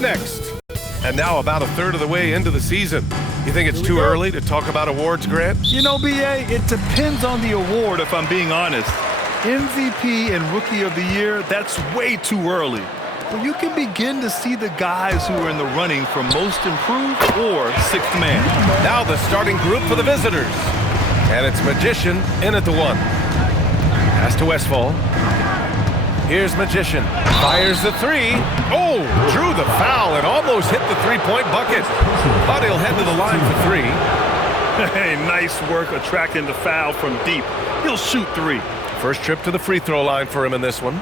next. And now about a third of the way into the season. You think it's too early to talk about awards, Grant? You know, B.A., it depends on the award, if I'm being honest. MVP and Rookie of the Year, that's way too early. But you can begin to see the guys who are in the running for Most Improved or Sixth Man. Now the starting group for the visitors. And it's Magician in at the 1. Pass to Westfall. Here's Magician. Fires the 3. Oh, drew the foul and almost hit the three-point bucket. But he'll head to the line for 3. Hey, nice work attracting the foul from deep. He'll shoot 3. First trip to the free throw line for him in this one.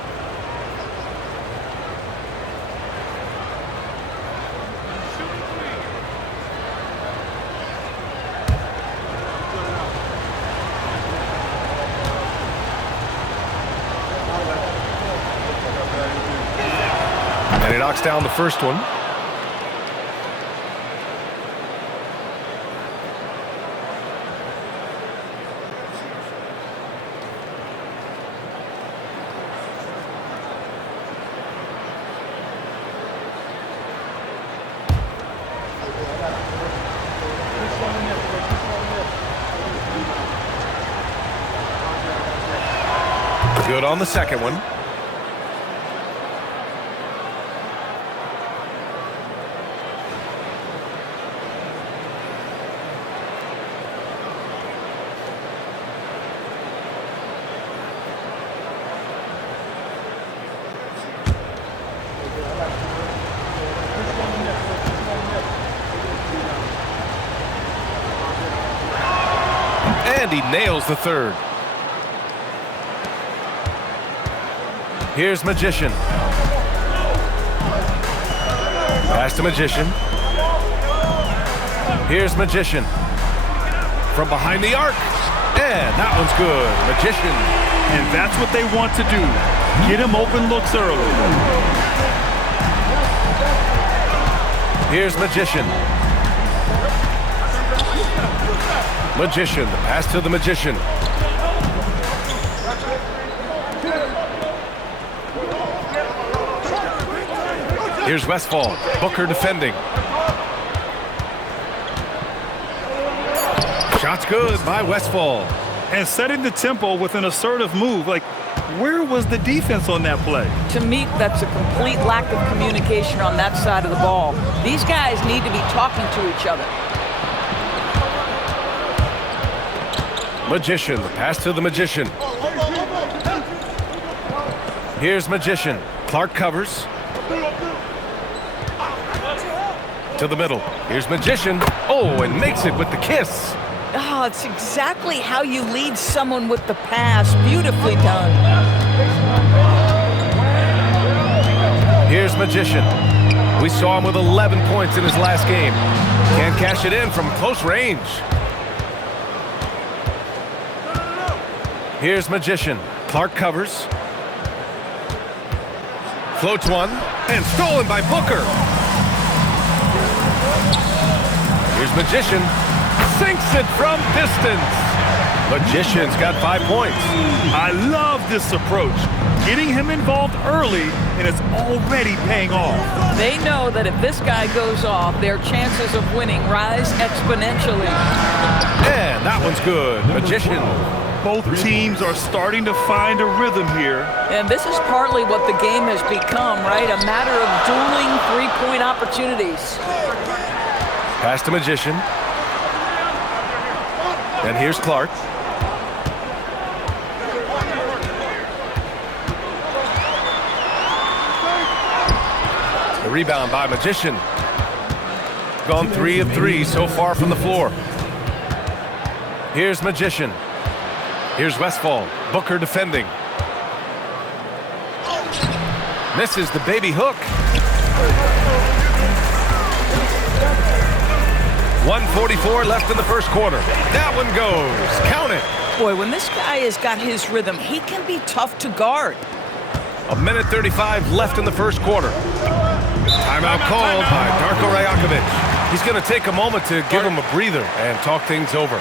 And he knocks down the first one. Good on the second one. And he nails the third. Here's Magician. Pass to Magician. Here's Magician. From behind the arc. And that one's good. Magician. And that's what they want to do. Get him open looks early. Here's Magician. Magician, the pass to the Magician. Here's Westfall. Booker defending. Shot's good by Westfall. And setting the tempo with an assertive move. Like, where was the defense on that play? To me, that's a complete lack of communication on that side of the ball. These guys need to be talking to each other. Magician, the pass to the Magician. Here's Magician. Clark covers. To the middle. Here's Magician. Oh, and makes it with the kiss. Oh, it's exactly how you lead someone with the pass. Beautifully done. Here's Magician. We saw him with 11 points in his last game. Can't cash it in from close range. Here's Magician. Clark covers. Floats one. And stolen by Booker. Here's Magician. Sinks it from distance. Magician's got 5 points. I love this approach. Getting him involved early, and it's already paying off. They know that if this guy goes off, their chances of winning rise exponentially. And that one's good. Magician. Both teams are starting to find a rhythm here. And this is partly what the game has become, right? A matter of dueling three-point opportunities. Pass to Magician. And here's Clark. The rebound by Magician. Gone 3 of 3 so far from the floor. Here's Magician. Here's Westfall. Booker defending. Misses the baby hook. 1:44 left in the first quarter. That one goes. Count it. Boy, when this guy has got his rhythm, he can be tough to guard. 1:35 left in the first quarter. Timeout called by Darko Rajakovic. He's going to take a moment to give him a breather and talk things over.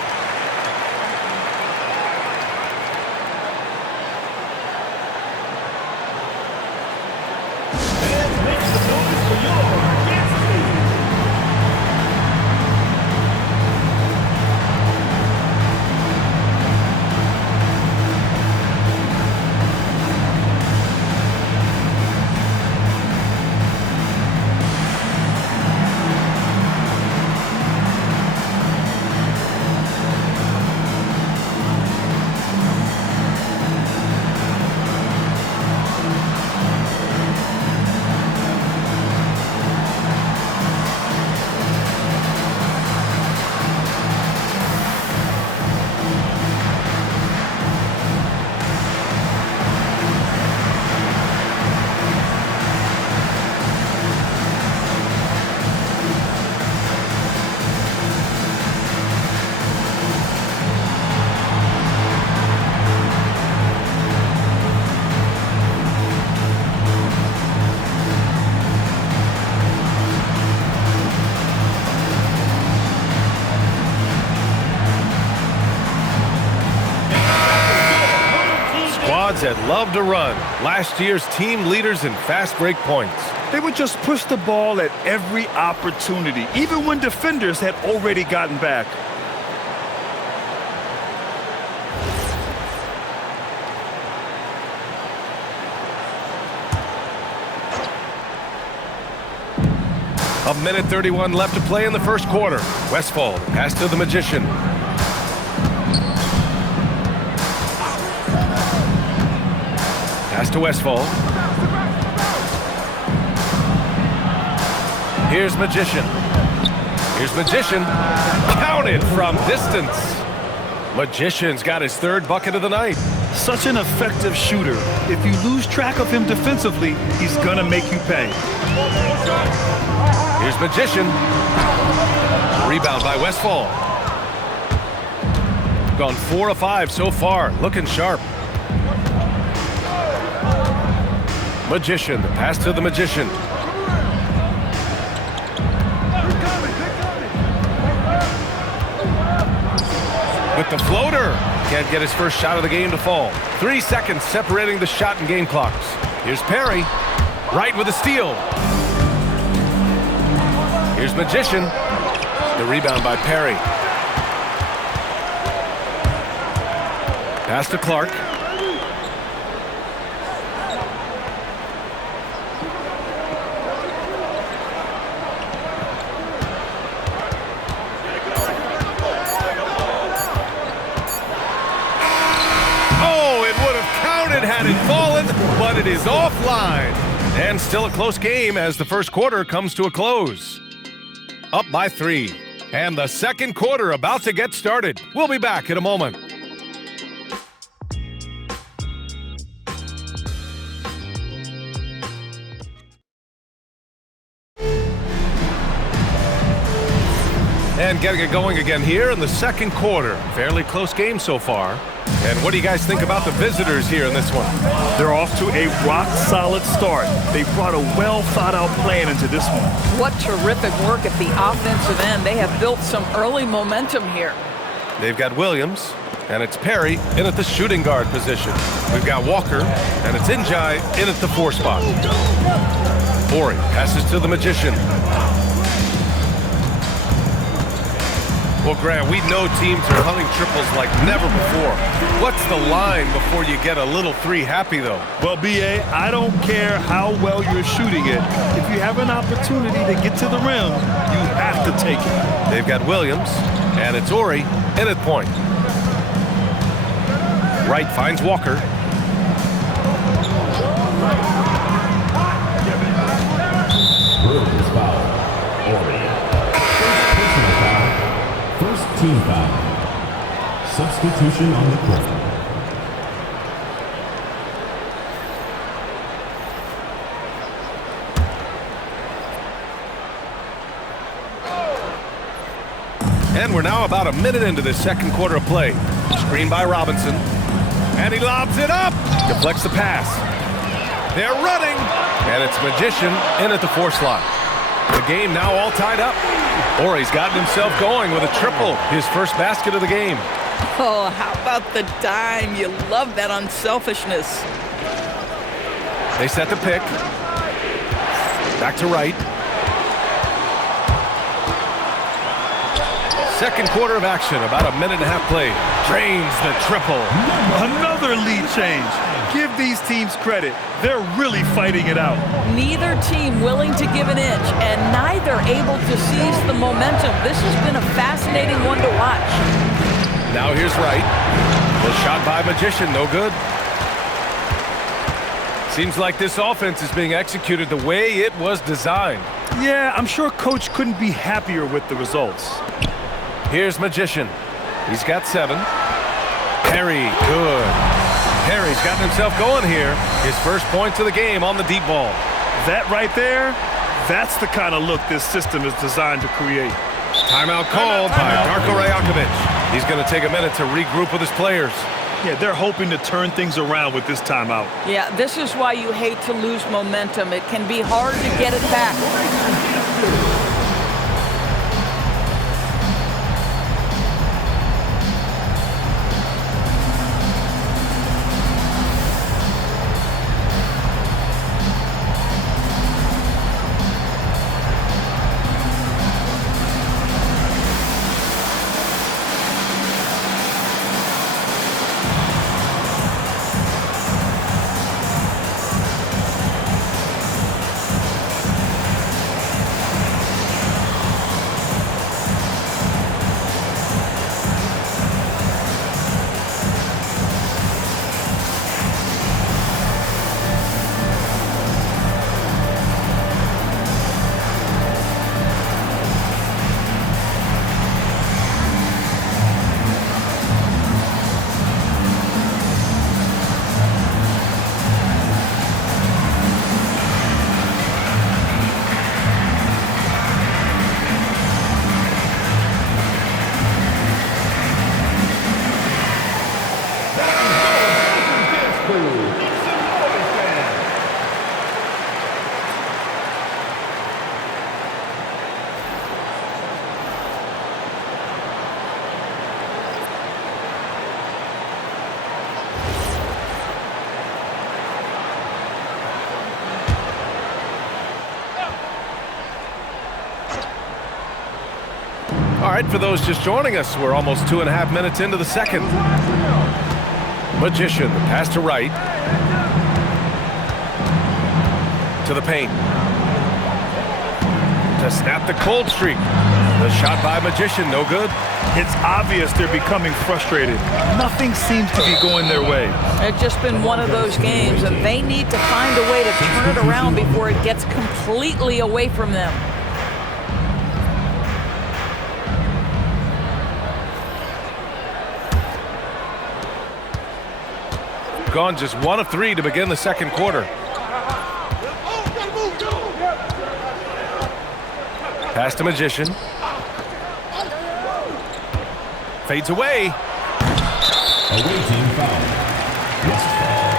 Magicians that love to run. Last year's team leaders in fast break points. They would just push the ball at every opportunity, even when defenders had already gotten back. A minute 31 left to play in the first quarter. Westfall, pass to the Magician. Pass to Westfall. Here's Magician. Here's Magician. Counted from distance. Magician's got his third bucket of the night. Such an effective shooter. If you lose track of him defensively, he's gonna make you pay. Here's Magician. Rebound by Westfall. Gone 4 of 5 so far. Looking sharp. Magician. The pass to the Magician. With the floater. Can't get his first shot of the game to fall. 3 seconds separating the shot and game clocks. Here's Perry. Right with a steal. Here's Magician. The rebound by Perry. Pass to Clark. Oh, it would have counted had it fallen, but it is offline. And still a close game as the first quarter comes to a close. Up by 3. And the second quarter about to get started. We'll be back in a moment. And getting it going again here in the second quarter. Fairly close game so far. And what do you guys think about the visitors here in this one? They're off to a rock-solid start. They brought a well-thought-out plan into this one. What terrific work at the offensive end. They have built some early momentum here. They've got Williams, and it's Perry in at the shooting guard position. We've got Walker, and it's Njai in at the 4 spot. Ori passes to the Magician. Well, Grant, we know teams are hunting triples like never before. What's the line before you get a little 3 happy, though? Well, B.A., I don't care how well you're shooting it. If you have an opportunity to get to the rim, you have to take it. They've got Williams, and it's Ori in at point. Wright finds Walker. Bruins foul. Ori. Personal foul. First team foul. Substitution on the court. And we're now about a minute into this second quarter of play. Screen by Robinson. And he lobs it up. Deflects the pass. They're running. And it's Magician in at the 4 slot. The game now all tied up. Ori's gotten himself going with a triple, his first basket of the game. Oh, how about the dime? You love that unselfishness. They set the pick. Back to Wright. Second quarter of action, about a minute and a half play. Drains the triple. Another lead change. Give these teams credit. They're really fighting it out. Neither team willing to give an inch, and neither able to seize the momentum. This has been a fascinating one to watch. Now here's Wright. The shot by Magician, no good. Seems like this offense is being executed the way it was designed. Yeah, I'm sure Coach couldn't be happier with the results. Here's Magician. He's got 7. Perry, good. Perry's gotten himself going here. His first points of the game on the deep ball. That right there, that's the kind of look this system is designed to create. Timeout called by Darko Rajakovic. He's going to take a minute to regroup with his players. Yeah, they're hoping to turn things around with this timeout. Yeah, this is why you hate to lose momentum. It can be hard to get it back. right, for those just joining us, we're almost 2.5 minutes into the second. Magician, the pass to right. To the paint. To snap the cold streak. The shot by Magician, no good. It's obvious they're becoming frustrated. Nothing seems to be going their way. It's just been one of those games, and they need to find a way to turn it around before it gets completely away from them. Gone just 1 of 3 to begin the second quarter. Pass to Magician. Fades away. Away team foul. Westfall.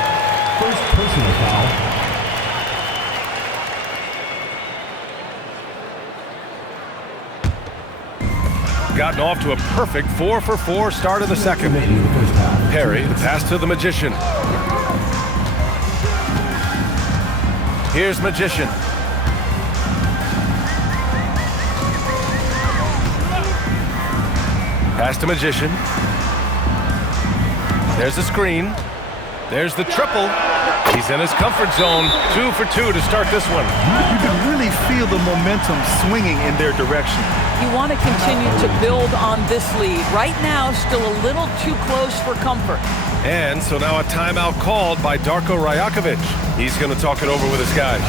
First personal foul. Gotten off to a perfect 4-for-4 start of the second. Perry, the pass to the Magician. Here's Magician. Pass to Magician. There's the screen. There's the triple. He's in his comfort zone. 2 for 2 to start this one. You can really feel the momentum swinging in their direction. You want to continue to build on this lead. Right now, still a little too close for comfort. And so now a timeout called by Darko Rajakovic. He's going to talk it over with his guys.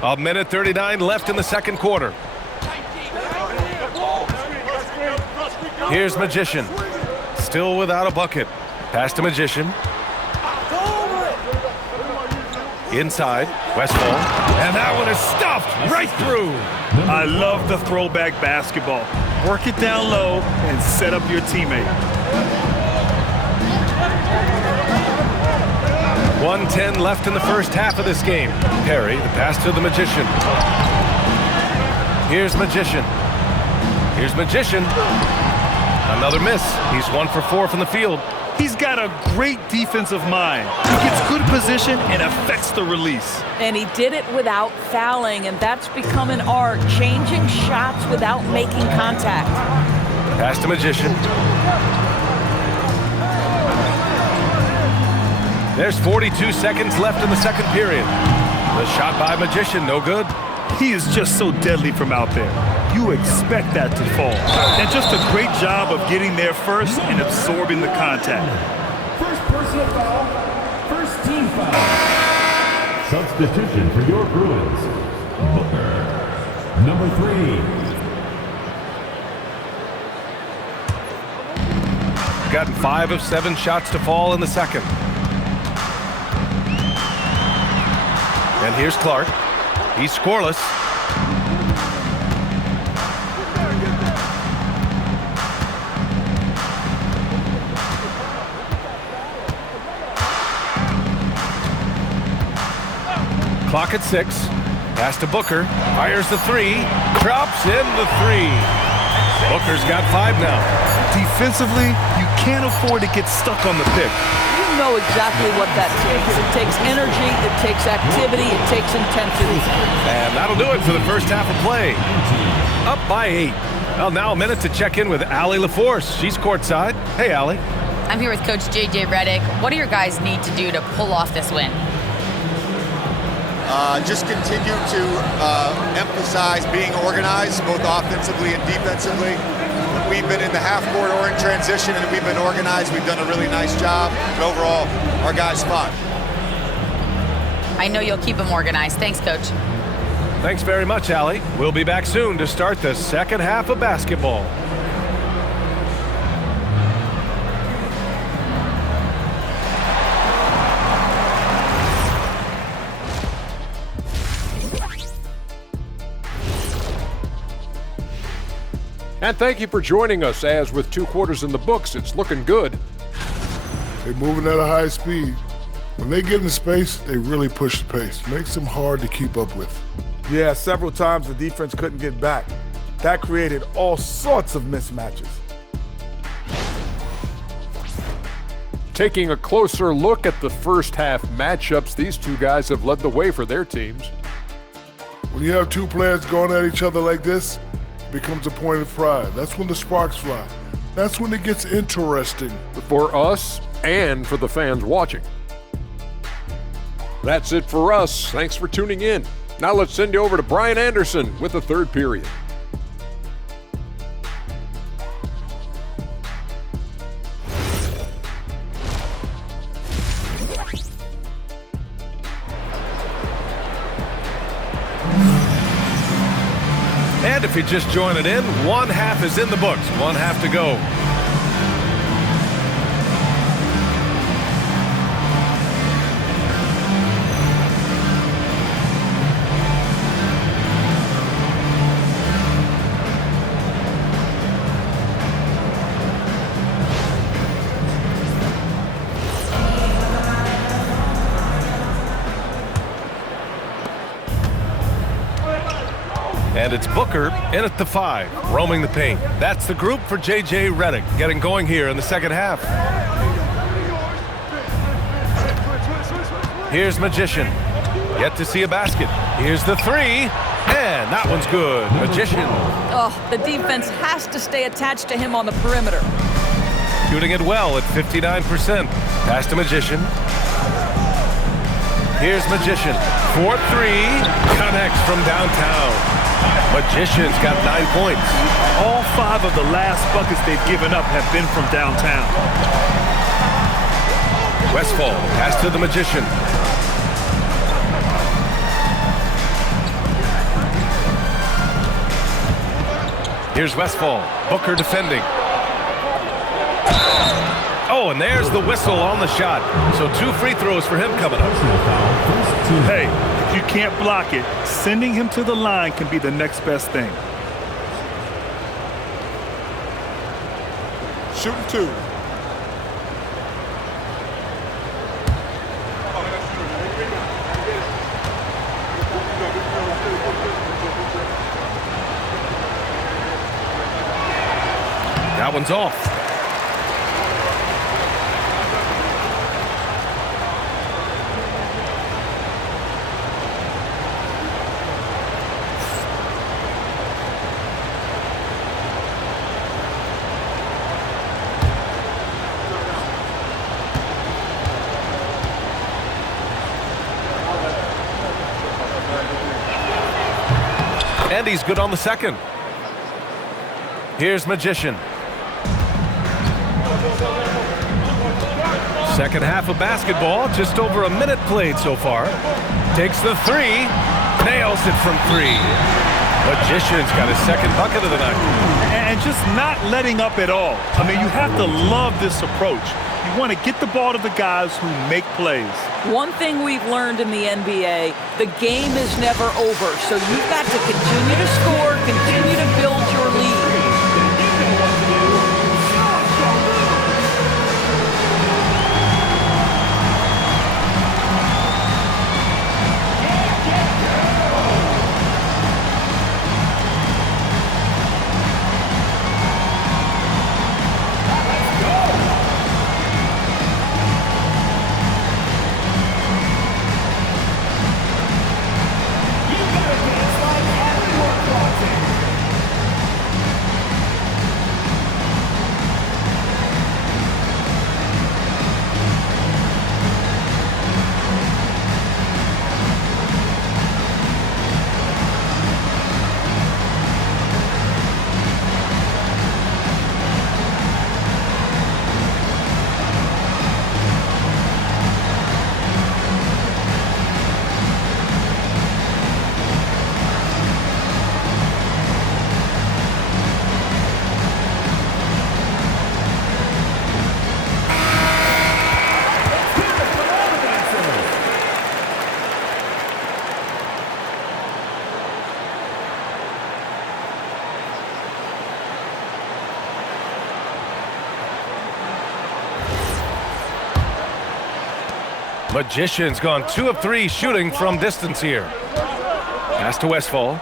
A minute 39 left in the second quarter. Here's Magician. Still without a bucket. Pass to Magician. Inside, Westfall. And that one is stuffed right through. I love the throwback basketball. Work it down low and set up your teammate. 1:10 left in the first half of this game. Perry, the pass to the Magician. Here's Magician. Here's Magician. Another miss. He's 1 for 4 from the field. He's got a great defensive mind. He gets good position and affects the release. And he did it without fouling, and that's become an art, changing shots without making contact. Pass to Magician. There's 42 seconds left in the second period. The shot by Magician, no good. He is just so deadly from out there. You expect that to fall. And just a great job of getting there first and absorbing the contact. First personal foul. First team foul. Substitution for your Bruins. Booker. Number 3. Gotten 5 of 7 shots to fall in the second. And here's Clark. He's scoreless. Clock at 6. Pass to Booker. Fires the 3. Drops in the 3. Booker's got 5 now. Defensively, you can't afford to get stuck on the pick. You know exactly what that takes. It takes energy, it takes activity, it takes intensity. And that'll do it for the first half of play. Up by 8. Well, now a minute to check in with Allie LaForce. She's courtside. Hey, Allie. I'm here with Coach J.J. Redick. What do your guys need to do to pull off this win? Just continue to emphasize being organized, both offensively and defensively. When we've been in the half-court or in transition and we've been organized, we've done a really nice job. And overall, our guys fought. I know you'll keep them organized. Thanks, Coach. Thanks very much, Allie. We'll be back soon to start the second half of basketball. And thank you for joining us, as with 2 quarters in the books, it's looking good. They're moving at a high speed. When they get in space, they really push the pace. Makes them hard to keep up with. Yeah, several times the defense couldn't get back. That created all sorts of mismatches. Taking a closer look at the first half matchups, these 2 guys have led the way for their teams. When you have 2 players going at each other like this, it becomes a point of pride. That's when the sparks fly. That's when it gets interesting. For us and for the fans watching. That's it for us. Thanks for tuning in. Now let's send you over to Brian Anderson with the third period. And if you're just joining in, 1 half is in the books. 1 half to go. And it's Booker in at the 5, roaming the paint. That's the group for J.J. Redick getting going here in the second half. Here's Magician. Yet to see a basket. Here's the 3, and that one's good. Magician. Oh, the defense has to stay attached to him on the perimeter. Shooting it well at 59%. Pass to Magician. Here's Magician. 4-3. Connects from downtown. Magician's got 9 points. All 5 of the last buckets they've given up have been from downtown. Westfall, pass to the Magician. Here's Westfall. Booker defending. Oh, and there's the whistle on the shot. So 2 free throws for him coming up. Hey, if you can't block it, sending him to the line can be the next best thing. Shooting 2. That one's off. And he's good on the second. Here's Magician. Second half of basketball, just over a minute played so far. Takes the 3, nails it from 3. Magician's got his second bucket of the night. And just not letting up at all. I mean, you have to love this approach. You want to get the ball to the guys who make plays. One thing we've learned in the NBA, the game is never over. So you've got to continue to score, continue to build your lead. Magician's gone 2 of 3 shooting from distance here. Pass to Westfall.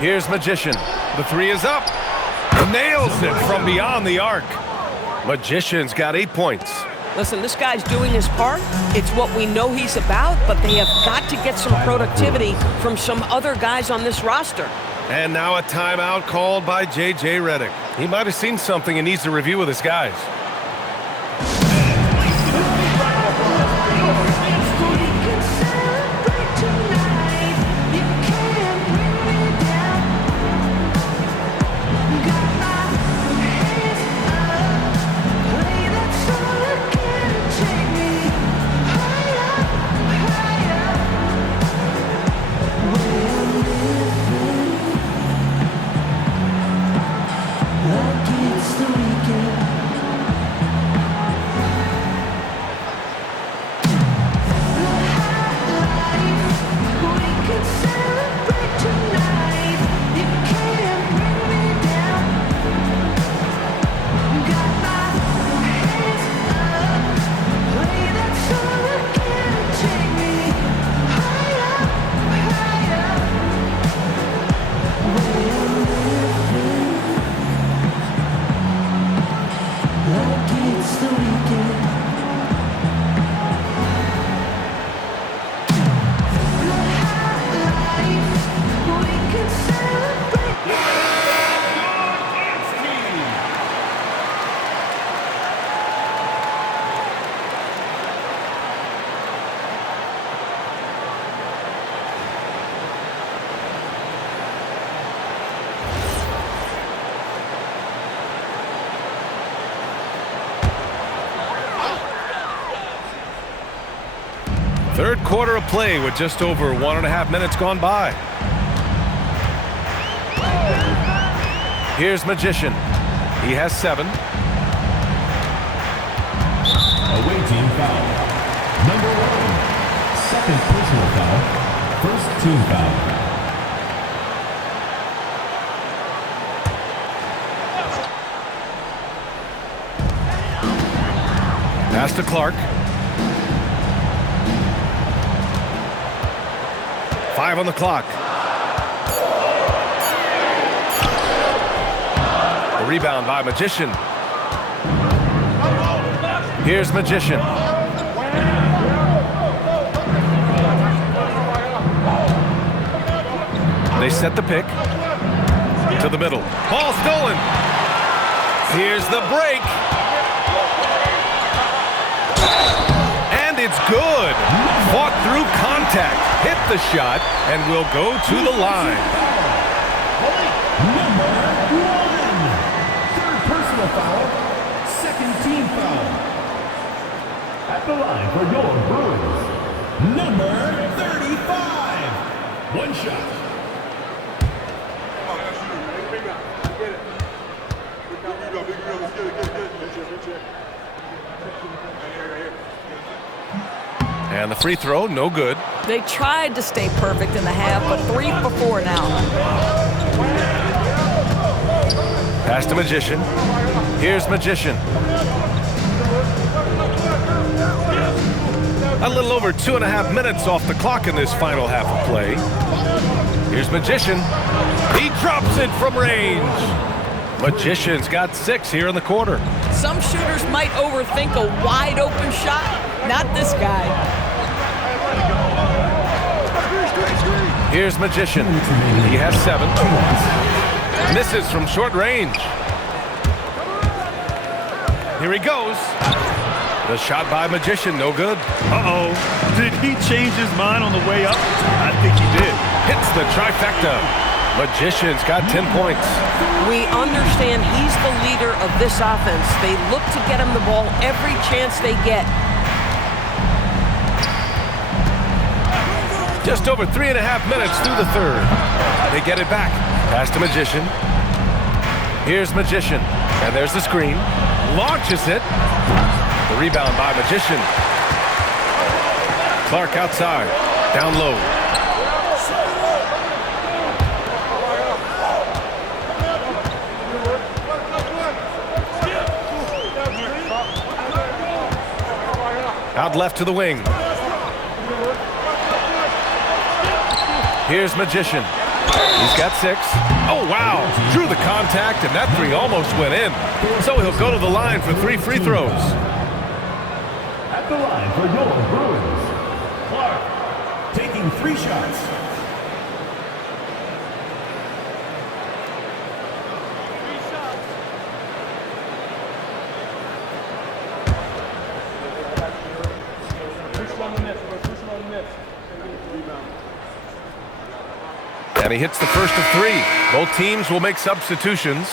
Here's Magician. The 3 is up. Nails it from beyond the arc. Magician's got 8 points. Listen, this guy's doing his part. It's what we know he's about, but they have got to get some productivity from some other guys on this roster. And now a timeout called by J.J. Redick. He might have seen something and needs to review with his guys. Third quarter of play with just over 1.5 minutes gone by. Here's Magician. He has 7. Away team foul. Number 1. Second personal foul. First team foul. Pass to Clark. 5 on the clock. The rebound by Magician. Here's Magician. They set the pick. To the middle. Ball stolen. Here's the break. And it's good. Fought through contact. Hit the shot and will go to the line. Number 1. Third personal foul. Second team foul. At the line for your Brewers. Number 35. One shot. And the free throw, no good. They tried to stay perfect in the half, but 3 for 4 now. Pass to Magician. Here's Magician. A little over 2.5 minutes off the clock in this final half of play. Here's Magician. He drops it from range. Magician's got 6 here in the quarter. Some shooters might overthink a wide open shot. Not this guy. Here's Magician. He has 7. Misses from short range. Here he goes. The shot by Magician, no good. Uh-oh. Did he change his mind on the way up? I think he did. Hits the trifecta. Magician's got 10 points. We understand he's the leader of this offense. They look to get him the ball every chance they get. Just over 3.5 minutes through the third. They get it back. Pass to Magician. Here's Magician. And there's the screen. Launches it. The rebound by Magician. Clark outside. Down low. Out left to the wing. Here's Magician. He's got 6. Oh, wow. Drew the contact, and that 3 almost went in. So he'll go to the line for 3 free throws. At the line for your Bruins, Clark, taking 3 shots. And he hits the first of 3. Both teams will make substitutions.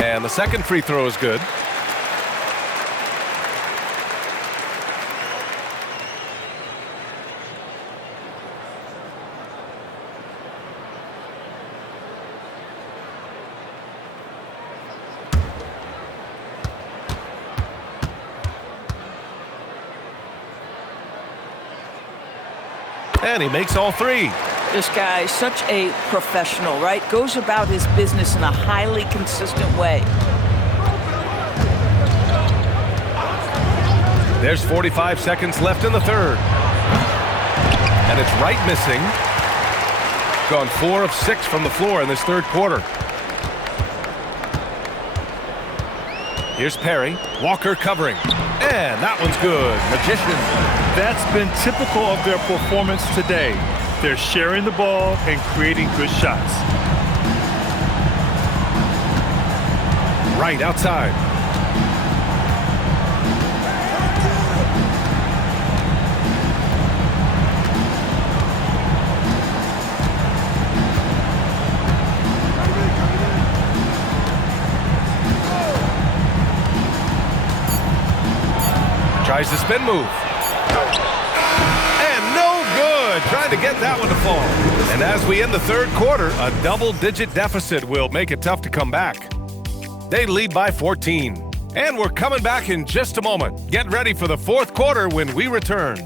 And the second free throw is good. And he makes all 3. This guy is such a professional, right? Goes about his business in a highly consistent way. There's 45 seconds left in the third. And it's Wright missing. Gone 4 of 6 from the floor in this third quarter. Here's Perry. Walker covering. And that one's good. Magician. That's been typical of their performance today. They're sharing the ball and creating good shots. Right outside. Tries the spin move. And no good. Trying to get that one to fall. And as we end the third quarter, a double-digit deficit will make it tough to come back. They lead by 14. And we're coming back in just a moment. Get ready for the fourth quarter when we return.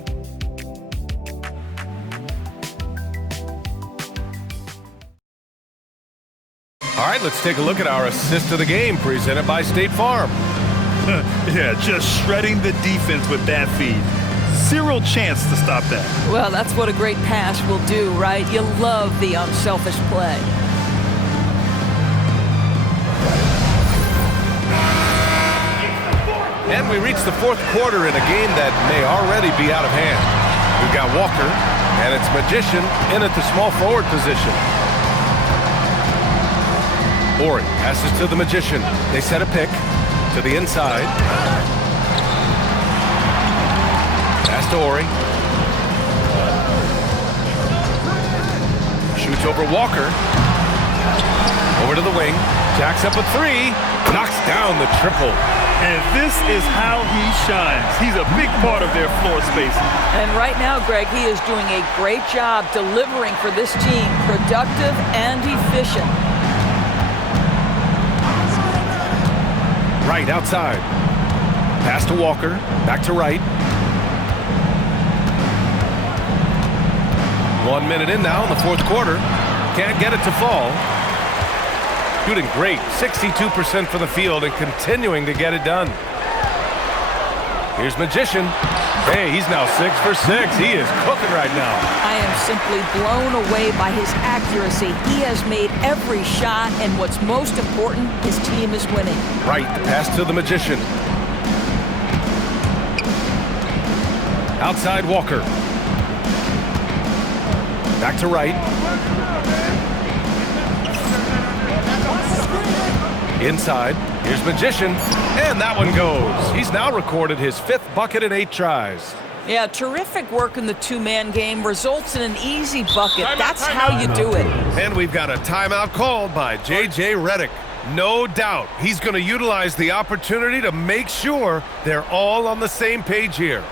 All right, let's take a look at our assist of the game presented by State Farm. Yeah, just shredding the defense with that feed. Zero chance to stop that. Well, that's what a great pass will do, right? You love the unselfish play. And we reach the fourth quarter in a game that may already be out of hand. We've got Walker, and it's Magician in at the small forward position. Ori passes to the Magician. They set a pick to the inside. Pass to Ori. Shoots over Walker. Over to the wing. Jacks up a 3. Knocks down the triple. And this is how he shines. He's a big part of their floor spacing. And right now, Greg, he is doing a great job delivering for this team. Productive and efficient. Right outside. Pass to Walker. Back to Wright. 1 minute in now in the fourth quarter. Can't get it to fall. Shooting great. 62% for the field and continuing to get it done. Here's Magician. Hey, he's now 6 for 6. He is cooking right now. I am simply blown away by his accuracy. He has made every shot, and what's most important, his team is winning. Right, pass to the Magician. Outside Walker. Back to Wright. Inside, here's Magician, and that one goes. He's now recorded his 5th bucket in 8 tries. Yeah, terrific work in the two-man game results in an easy bucket. That's how you do it. And we've got a timeout called by J.J. Redick. No doubt he's going to utilize the opportunity to make sure they're all on the same page here.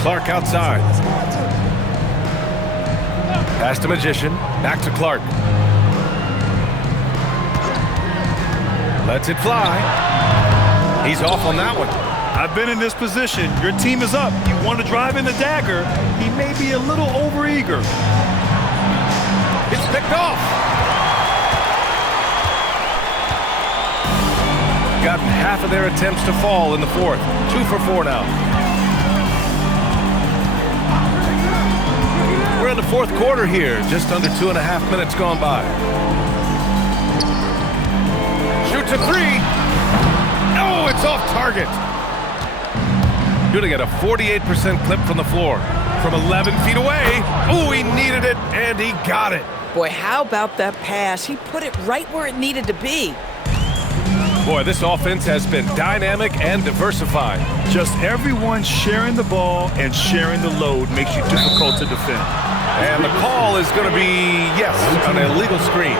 Clark outside. Pass to Magician. Back to Clark. Lets it fly. He's off on that one. I've been in this position. Your team is up. You want to drive in the dagger. He may be a little overeager. It's picked off. Gotten half of their attempts to fall in the fourth. 2 for 4 now. We're in the fourth quarter here. Just under 2.5 minutes gone by. Shoots a 3. Oh, it's off target. Shooting at a 48% clip from the floor. From 11 feet away. Oh, he needed it, and he got it. Boy, how about that pass? He put it right where it needed to be. Boy, this offense has been dynamic and diversified. Just everyone sharing the ball and sharing the load makes you difficult to defend. And the call is going to be, yes, an illegal screen.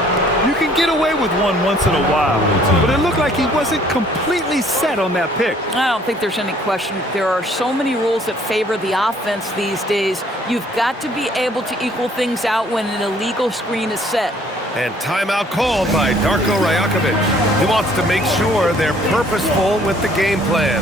You can get away with one once in a while, but it looked like he wasn't completely set on that pick. I don't think there's any question. There are so many rules that favor the offense these days. You've got to be able to equal things out when an illegal screen is set. And timeout called by Darko Rajakovic. He wants to make sure they're purposeful with the game plan.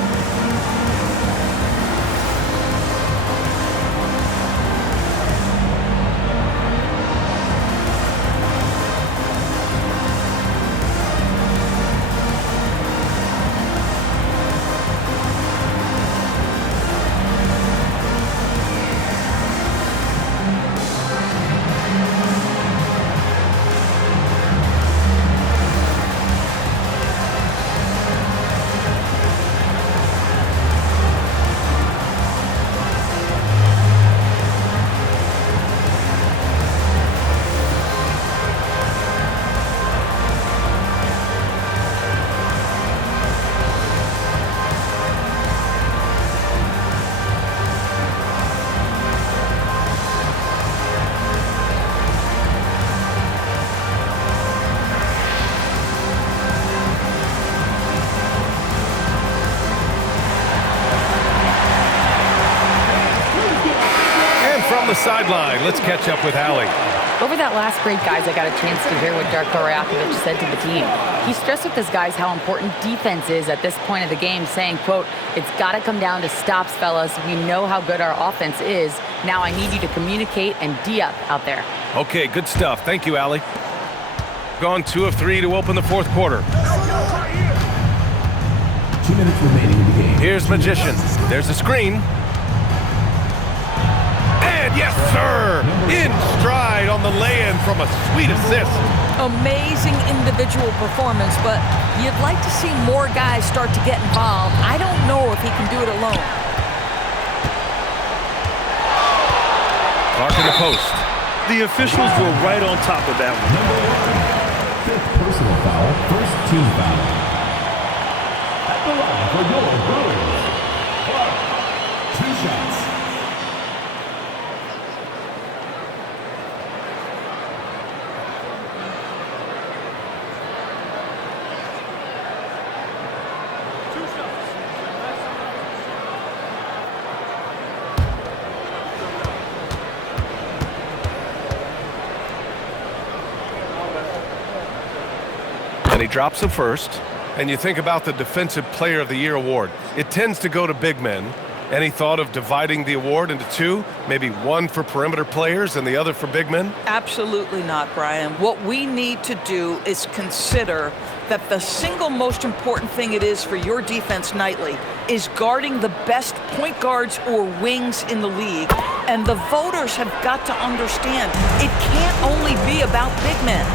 The sideline. Let's catch up with Allie. Over that last break, guys, I got a chance to hear what Darko Rajakovic said to the team. He stressed with his guys how important defense is at this point of the game, saying, quote, "It's got to come down to stops, fellas. We know how good our offense is. Now I need you to communicate and D-up out there." Okay, good stuff. Thank you, Allie. Gone 2 of 3 to open the fourth quarter. 2 minutes remaining in the game. Here's Magician. There's a screen. Yes, sir! In stride on the lay-in from a sweet assist. Amazing individual performance, but you'd like to see more guys start to get involved. I don't know if he can do it alone. Clark in the post. The officials were right on top of that one. Number 1, 5th personal foul, first team foul. At the line for your Bruins, Clark, 2 shots. And he drops the first. And you think about the Defensive Player of the Year award. It tends to go to big men. Any thought of dividing the award into two? Maybe one for perimeter players and the other for big men? Absolutely not, Brian. What we need to do is consider that the single most important thing it is for your defense nightly is guarding the best point guards or wings in the league. And the voters have got to understand it can't only be about big men.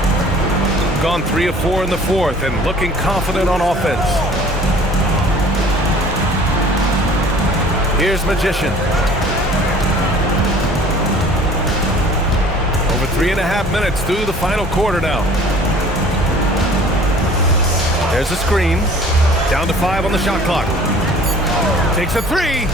Gone 3 of 4 in the fourth and looking confident on offense. Here's Magician. Over 3.5 minutes through the final quarter now. There's a screen. Down to 5 on the shot clock. Takes a 3.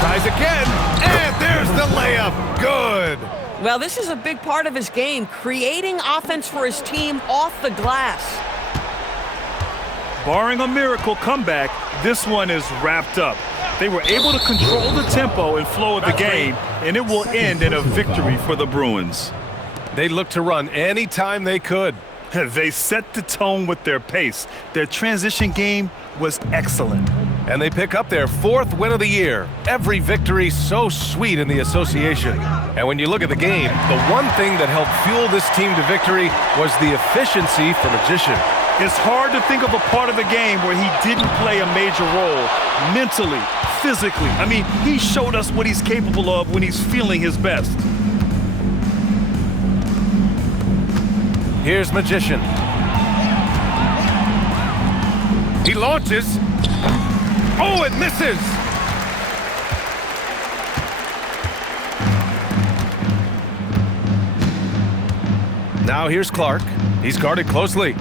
Tries again. And there's the layup. Good. Well, this is a big part of his game, creating offense for his team off the glass. Barring a miracle comeback, this one is wrapped up. They were able to control the tempo and flow of the game, and it will end in a victory for the Bruins. They looked to run anytime they could. They set the tone with their pace. Their transition game was excellent. And they pick up their 4th win of the year. Every victory so sweet in the association. And when you look at the game, the one thing that helped fuel this team to victory was the efficiency for Magician. It's hard to think of a part of the game where he didn't play a major role mentally, physically. I mean, he showed us what he's capable of when he's feeling his best. Here's Magician. He launches. Oh, it misses. Now here's Clark. He's guarded closely.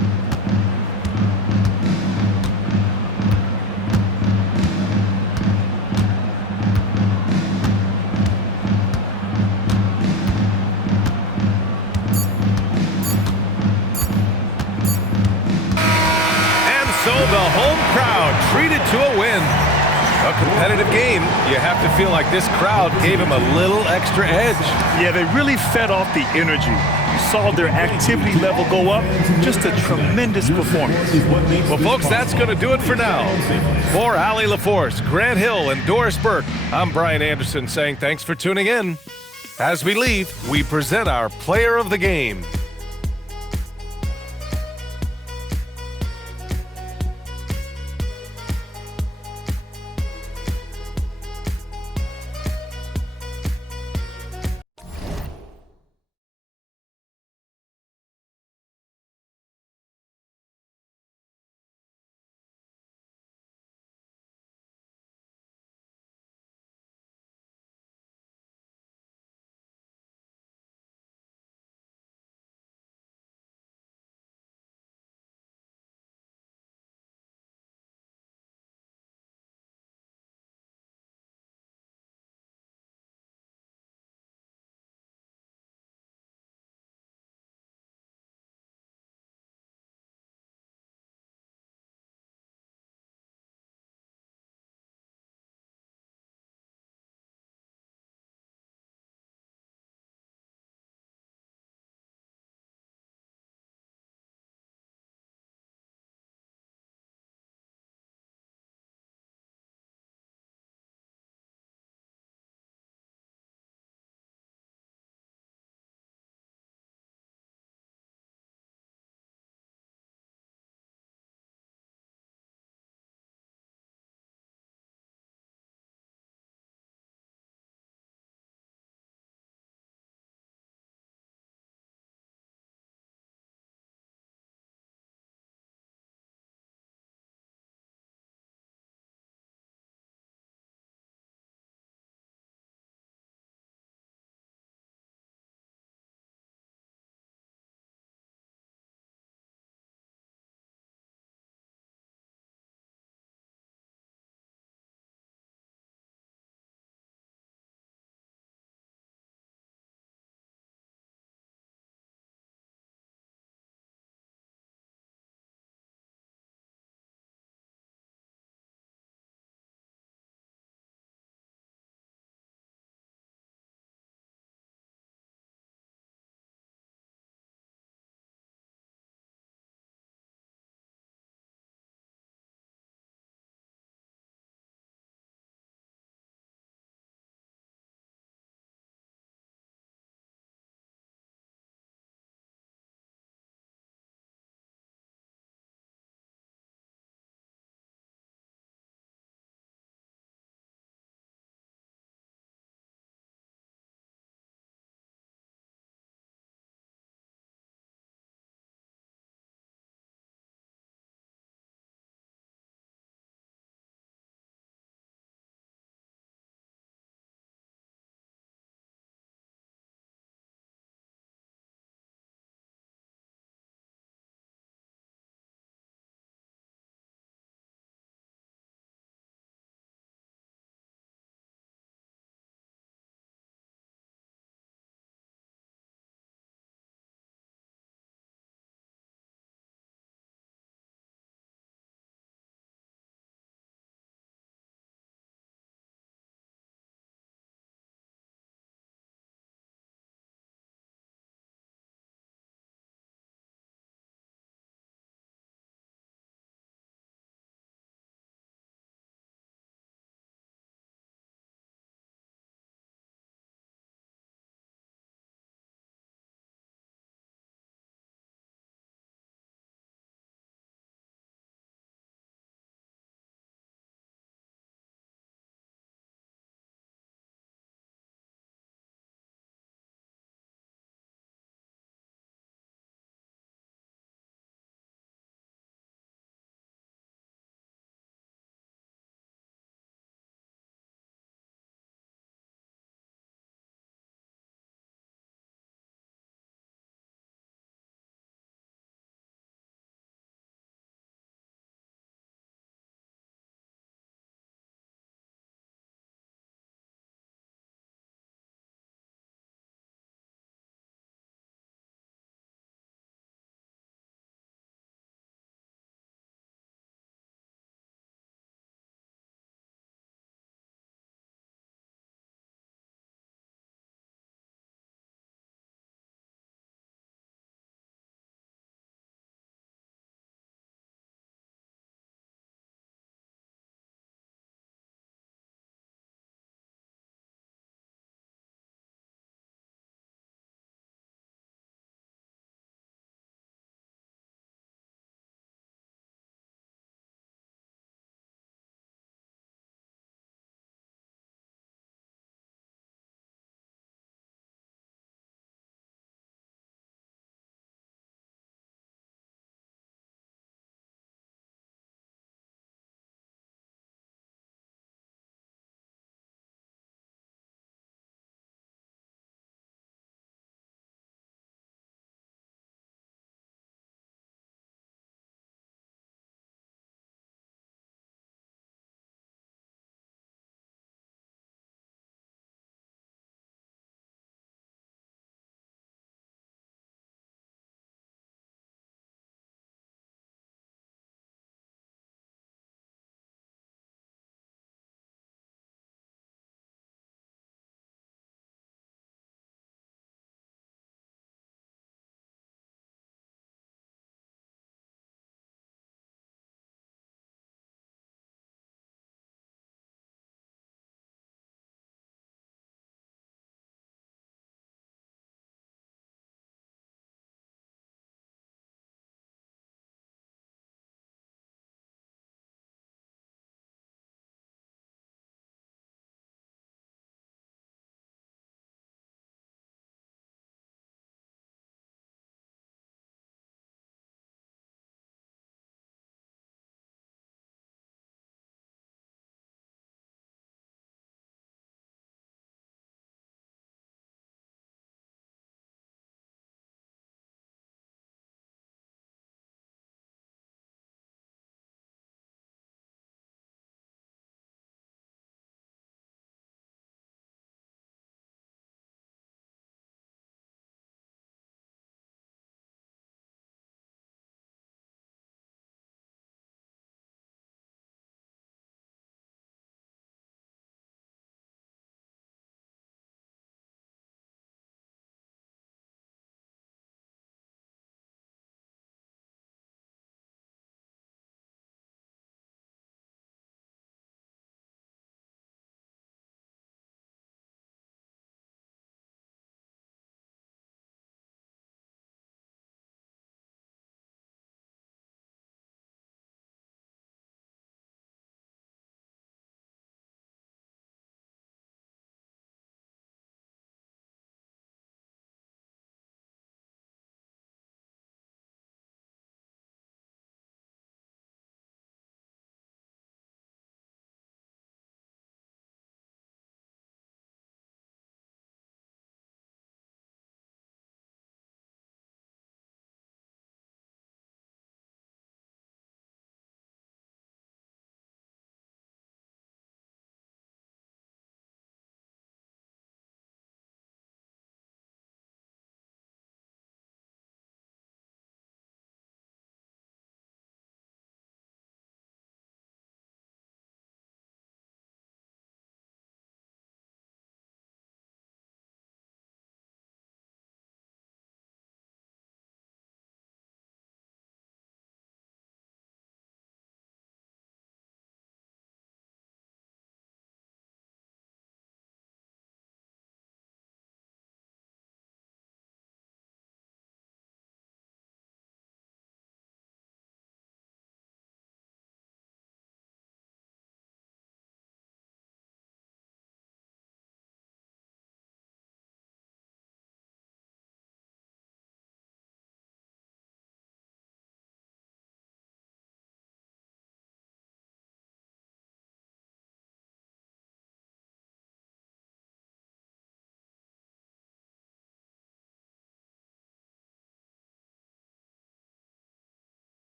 So the home crowd treated to a win. A competitive game. You have to feel like this crowd gave him a little extra edge. Yeah, they really fed off the energy. You saw their activity level go up. Just a tremendous performance. Well, folks, that's going to do it for now. For Allie LaForce, Grant Hill, and Doris Burke, I'm Brian Anderson saying thanks for tuning in. As we leave, we present our player of the game.